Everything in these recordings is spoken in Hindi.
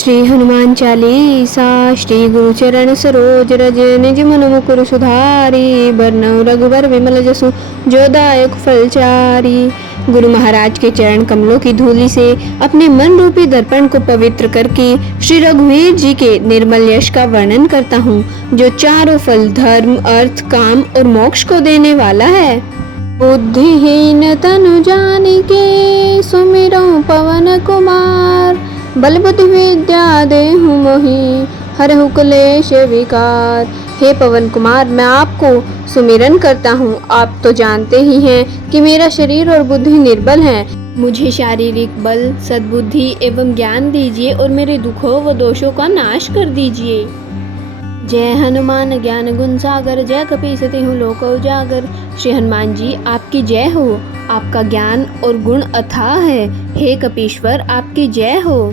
श्री हनुमान चालीसा। श्री गुरु चरण सरोज रज निज मन मुकुर सुधारी। बरनउँ रघुबर विमल जसु जो दायक फलचारी। गुरु महाराज के चरण कमलों की धूलि से अपने मन रूपी दर्पण को पवित्र करके श्री रघुवीर जी के निर्मल यश का वर्णन करता हूँ, जो चारों फल धर्म अर्थ काम और मोक्ष को देने वाला है। बुद्धिहीन तनु जानिके सुमिरौं पवन कुमार। बल बुद्धि विद्या देहु मोहि हरहु क्लेश विकार। हे पवन कुमार, मैं आपको सुमिरन करता हूँ। आप तो जानते ही हैं कि मेरा शरीर और बुद्धि निर्बल है। मुझे शारीरिक बल, सद्बुद्धि एवं ज्ञान दीजिए और मेरे दुखों व दोषों का नाश कर दीजिए। जय हनुमान ज्ञान गुण सागर। जय कपीस तिहुँ लोक उजागर। श्री हनुमान जी, आपकी जय हो। आपका ज्ञान और गुण अथाह है। हे कपीश्वर, आपकी जय हो।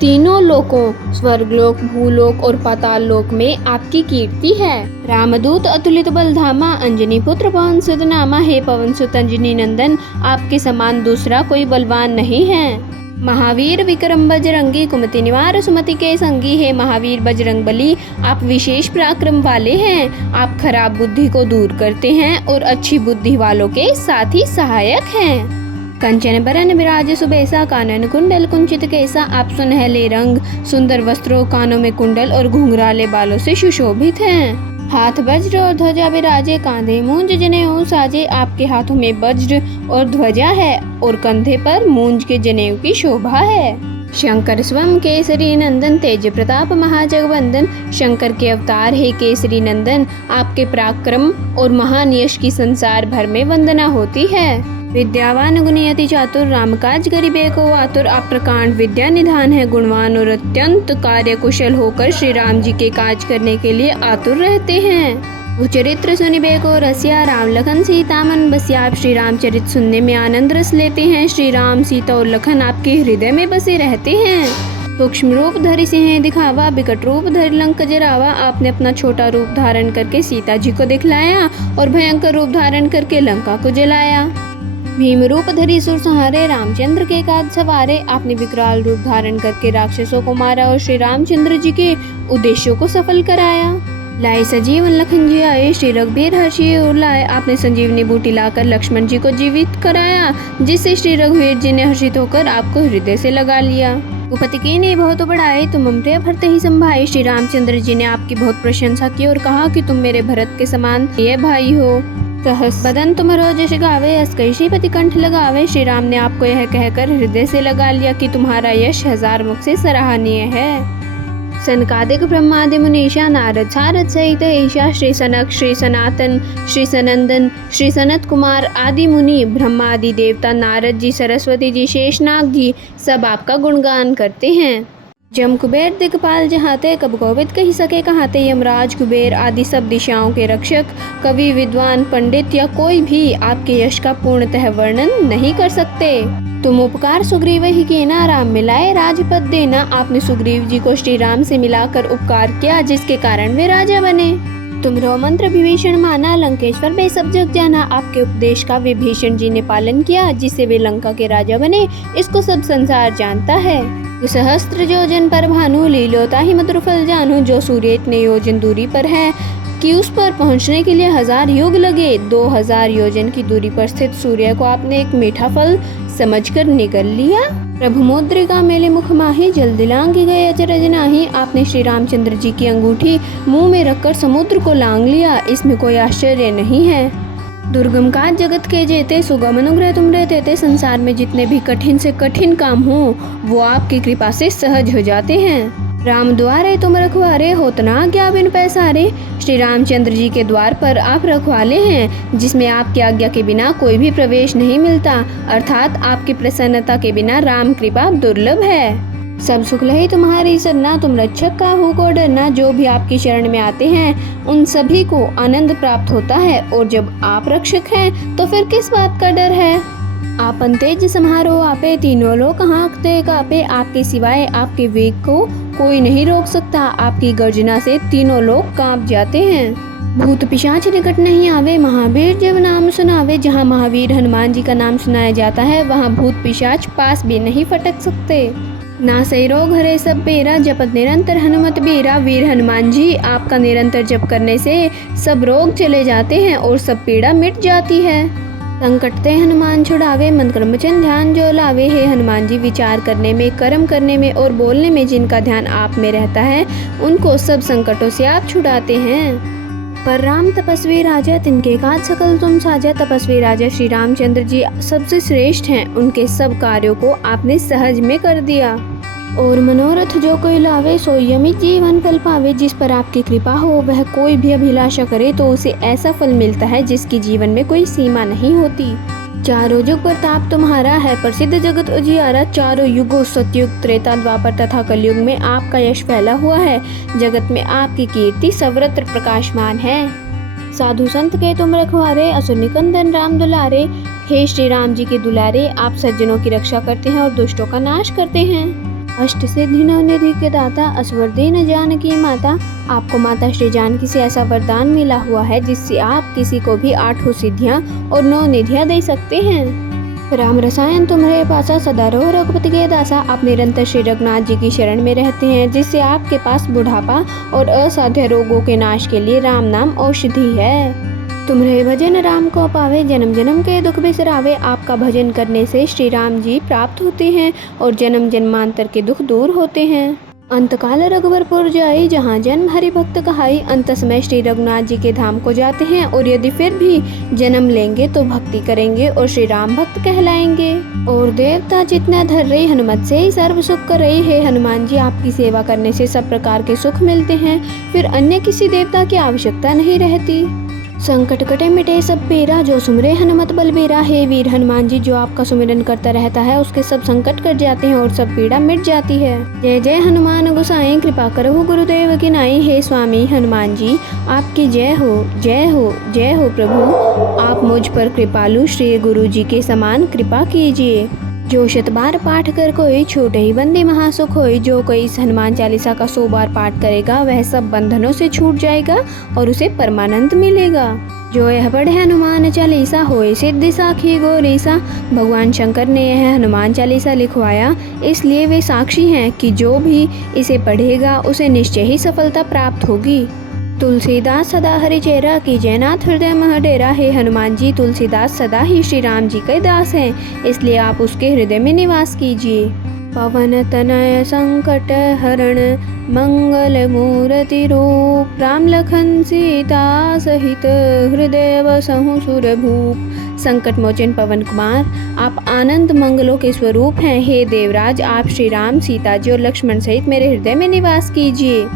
तीनों लोकों स्वर्गलोक, भूलोक और पाताल लोक में आपकी कीर्ति है। रामदूत अतुलित बल धामा, अंजनी पुत्र पवन सुत नामा। हे पवन सुत अंजनी नंदन, आपके समान दूसरा कोई बलवान नहीं है। महावीर विक्रम बजरंगी, कुमति निवार सुमति के संगी। हे महावीर बजरंग बली, आप विशेष पराक्रम वाले हैं। आप खराब बुद्धि को दूर करते हैं और अच्छी बुद्धि वालों के साथ ही सहायक हैं। कंचन बरन विराज सुबेसा, कानन कुंडल कुंचित केसा। आप सुनहले रंग, सुंदर वस्त्रों, कानों में कुंडल और घुंघराले बालों से सुशोभित हैं। हाथ वज्र और ध्वजा विराजे, कांधे मूंज जनेऊ साजे। आपके हाथों में वज्र और ध्वजा है और कंधे पर मूंज के जनेऊ की शोभा है। शंकर स्वयं केसरी नंदन, तेज प्रताप महाजगवंदन। शंकर के अवतार है केसरी नंदन। आपके पराक्रम और महान यश की संसार भर में वंदना होती है। विद्यावान गुणी अति चातुर, राम काज करिबे को आतुर। आप प्रकांड विद्या निधान है गुणवान और अत्यंत कार्य कुशल होकर श्री राम जी के काज करने के लिए आतुर रहते हैं। चरित्र सुनिबे को रसिया, राम लखन सीता मन बसिया। आप श्री रामचरित सुनने में आनंद रस लेते हैं। श्री राम, सीता और लखन आपके हृदय में बसे रहते हैं। सूक्ष्म रूप धरि सिंह दिखावा, बिकट रूप धरि लंक जरावा। आपने अपना छोटा रूप धारण करके सीता जी को दिखलाया और भयंकर रूप धारण करके लंका को जलाया। भीम रूप धरि सुर संहारे, रामचंद्र के काज सवारे। आपने विकराल रूप धारण करके राक्षसों को मारा और श्री रामचंद्र जी के उद्देश्यों को सफल कराया। लाए सजीवन लखन जी आए, श्री रघुबीर हर्षि उर लाए। आपने संजीवनी बूटी लाकर लक्ष्मण जी को जीवित कराया, जिससे श्री रघुवीर जी ने हर्षित होकर आपको हृदय से लगा लिया। भूपति की ने बहुत बढ़ाए, तुम अमृत भरते ही संभाए। श्री रामचंद्र जी ने आपकी बहुत प्रशंसा की और कहा कि तुम मेरे भरत के समान प्रिय भाई हो। सहस बदन तुम्हारो जश गावे, अस कई श्रीपति कंठ लगावे। श्री राम ने आपको यह कहकर हृदय से लगा लिया कि तुम्हारा यश हजार मुख से सराहनीय है। सनकादिक ब्रह्मादि मुनीषा, नारद सारद सहित ईशा। श्री सनक, श्री सनातन, श्री सनंदन, श्री सनत कुमार आदि मुनि, ब्रह्मादि देवता, नारद जी, सरस्वती जी, शेषनाग जी सब आपका गुणगान करते हैं। जम कुबेर दिक्पाल जहाते, कब कोविद कही सके कहाते। यमराज, कुबेर आदि सब दिशाओं के रक्षक, कवि, विद्वान, पंडित या कोई भी आपके यश का पूर्णतः वर्णन नहीं कर सकते। तुम उपकार सुग्रीव ही कीना, राम मिलाए राजपद देना। आपने सुग्रीव जी को श्री राम से मिलाकर उपकार किया, जिसके कारण वे राजा बने। तुमरो मंत्र विभीषण माना, लंकेश्वर में सब जग जाना। आपके उपदेश का विभीषण जी ने पालन किया, जिससे वे लंका के राजा बने। इसको सब संसार जानता है। सहस्त्र योजन पर भानु, लीलोता ही मधुर फल जानू। जो सूर्य इतने योजन दूरी पर है कि उस पर पहुंचने के लिए 1000 युग लगे, 2000 योजन की दूरी पर स्थित सूर्य को आपने एक मीठा फल समझकर निगल लिया। प्रभु मुद्रिका मेले मुख माही, जल दिलांग गए अचरज नाही। आपने श्री रामचंद्र जी की अंगूठी मुंह में रखकर समुद्र को लांग लिया। इसमें कोई आश्चर्य नहीं है। दुर्गम काज जगत के जेते, सुगम अनुग्रह तुम रहते थे। संसार में जितने भी कठिन से कठिन काम हो, वो आपकी कृपा से सहज हो जाते हैं। राम द्वारे तुम रखवारे, होत न आज्ञा बिन पैसारे। श्री रामचंद्र जी के द्वार पर आप रखवाले हैं, जिसमें आपकी आज्ञा के बिना कोई भी प्रवेश नहीं मिलता। अर्थात आपकी प्रसन्नता के बिना राम कृपा दुर्लभ है। सब सुख लही तुम्हारी सरना, तुम रक्षक का हो को डरना। जो भी आपकी शरण में आते हैं उन सभी को आनंद प्राप्त होता है, और जब आप रक्षक हैं तो फिर किस बात का डर है। आपन तेज समारो आपे, तीनों लोग हाँकते कापे। आपके सिवाय आपके वेग को कोई नहीं रोक सकता। आपकी गर्जना से तीनों लोग कांप जाते हैं। भूत पिशाच निकट नहीं आवे, महावीर जब नाम सुनावे। जहाँ महावीर हनुमान जी का नाम सुनाया जाता है, वहाँ भूत पिशाच पास भी नहीं फटक सकते। ना सही रोग हरे सब बेरा, जपत निरंतर हनुमत बीरा। वीर हनुमान जी आपका निरंतर जप करने से सब रोग चले जाते हैं और सब पीड़ा मिट जाती है। संकट ते हनुमान छुड़ावे, मन क्रम वचन ध्यान जो लावे। हे हनुमान जी, विचार करने में, कर्म करने में और बोलने में जिनका ध्यान आप में रहता है उनको सब संकटों से आप छुड़ाते हैं। पर राम तपस्वी राजा, तिनके काज सकल तुम साजा। तपस्वी राजा श्री रामचंद्र जी सबसे श्रेष्ठ हैं, उनके सब कार्यों को आपने सहज में कर दिया। और मनोरथ जो कोई लावे, सोई अमित जीवन फल पावे। जिस पर आपकी कृपा हो वह कोई भी अभिलाषा करे तो उसे ऐसा फल मिलता है जिसकी जीवन में कोई सीमा नहीं होती। चारों युग प्रताप तुम्हारा है, प्रसिद्ध जगत उजियारा। चारों युगों सतयुग, त्रेता, द्वापर तथा कलयुग में आपका यश फैला हुआ है। जगत में आपकी कीर्ति सर्वत्र प्रकाशमान है। साधु संत के तुम रखवारे, असुर निकंदन राम दुलारे। हे श्री राम जी के दुलारे, आप सज्जनों की रक्षा करते हैं और दुष्टों का नाश करते हैं। अष्ट सिद्धि नव निधि के दाता, असवर दीन जानकी माता। आपको माता श्री जानकी से ऐसा वरदान मिला हुआ है जिससे आप किसी को भी 8 सिद्धियां और 9 निधियां दे सकते हैं। राम रसायन तुम्हारे पासा, सदा रहो रघुपति के दासा। आप निरंतर श्री रघुनाथ जी की शरण में रहते हैं जिससे आपके पास बुढ़ापा और असाध्य रोगों के नाश के लिए राम नाम औषधि है। तुम्हारे भजन राम को पावे, जन्म जन्म के दुख बिसरावे। आपका भजन करने से श्री राम जी प्राप्त होते हैं और जन्म जन्मांतर के दुख दूर होते हैं। अंतकाल रघुवरपुर जाई, जहाँ जन्म हरि भक्त कहाई। अंत समय श्री रघुनाथ जी के धाम को जाते हैं और यदि फिर भी जन्म लेंगे तो भक्ति करेंगे और श्री राम भक्त कहलाएंगे। और देवता जितना धर रही, हनुमत से ही सर्व सुख कर रही है। हनुमान जी आपकी सेवा करने से सब प्रकार के सुख मिलते हैं, फिर अन्य किसी देवता की आवश्यकता नहीं रहती। संकट कटे मिटे सब पीरा, जो सुमरे हनुमत बलबीरा। हे वीर हनुमान जी, जो आपका सुमिरन करता रहता है उसके सब संकट कट जाते हैं और सब पीड़ा मिट जाती है। जय जय हनुमान गोसाई, कृपा करो गुरुदेव की नाई। हे स्वामी हनुमान जी, आपकी जय हो, जय हो, जय हो प्रभु। आप मुझ पर कृपालु श्री गुरु जी के समान कृपा कीजिए। जो 100 बार पाठ कर कोई, छोटे ही बंदे महासुख होई। जो कोई इस हनुमान चालीसा का 100 बार पाठ करेगा वह सब बंधनों से छूट जाएगा और उसे परमानंद मिलेगा। जो यह पढ़े हनुमान चालीसा होए सिद्धि साखी गौरीसा। भगवान शंकर ने यह हनुमान चालीसा लिखवाया, इसलिए वे साक्षी हैं कि जो भी इसे पढ़ेगा उसे निश्चय ही सफलता प्राप्त होगी। तुलसीदास सदा हरि चेरा, की जयनाथ हृदय मह डेरा। हे हनुमान जी, तुलसीदास सदा ही श्री राम जी के दास हैं, इसलिए आप उसके हृदय में निवास कीजिए। पवन तनय संकट हरण, मंगल मूर्ति रूप। राम लखन सीता सहित, हृदय बसहु सुरभूप। संकट मोचन पवन कुमार, आप आनंद मंगलों के स्वरूप हैं। हे देवराज, आप श्री राम, सीता जी और लक्ष्मण सहित मेरे हृदय में निवास कीजिए।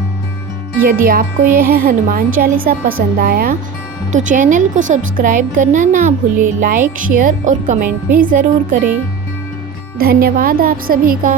यदि आपको यह हनुमान चालीसा पसंद आया तो चैनल को सब्सक्राइब करना ना भूलें। लाइक, शेयर और कमेंट भी ज़रूर करें। धन्यवाद आप सभी का।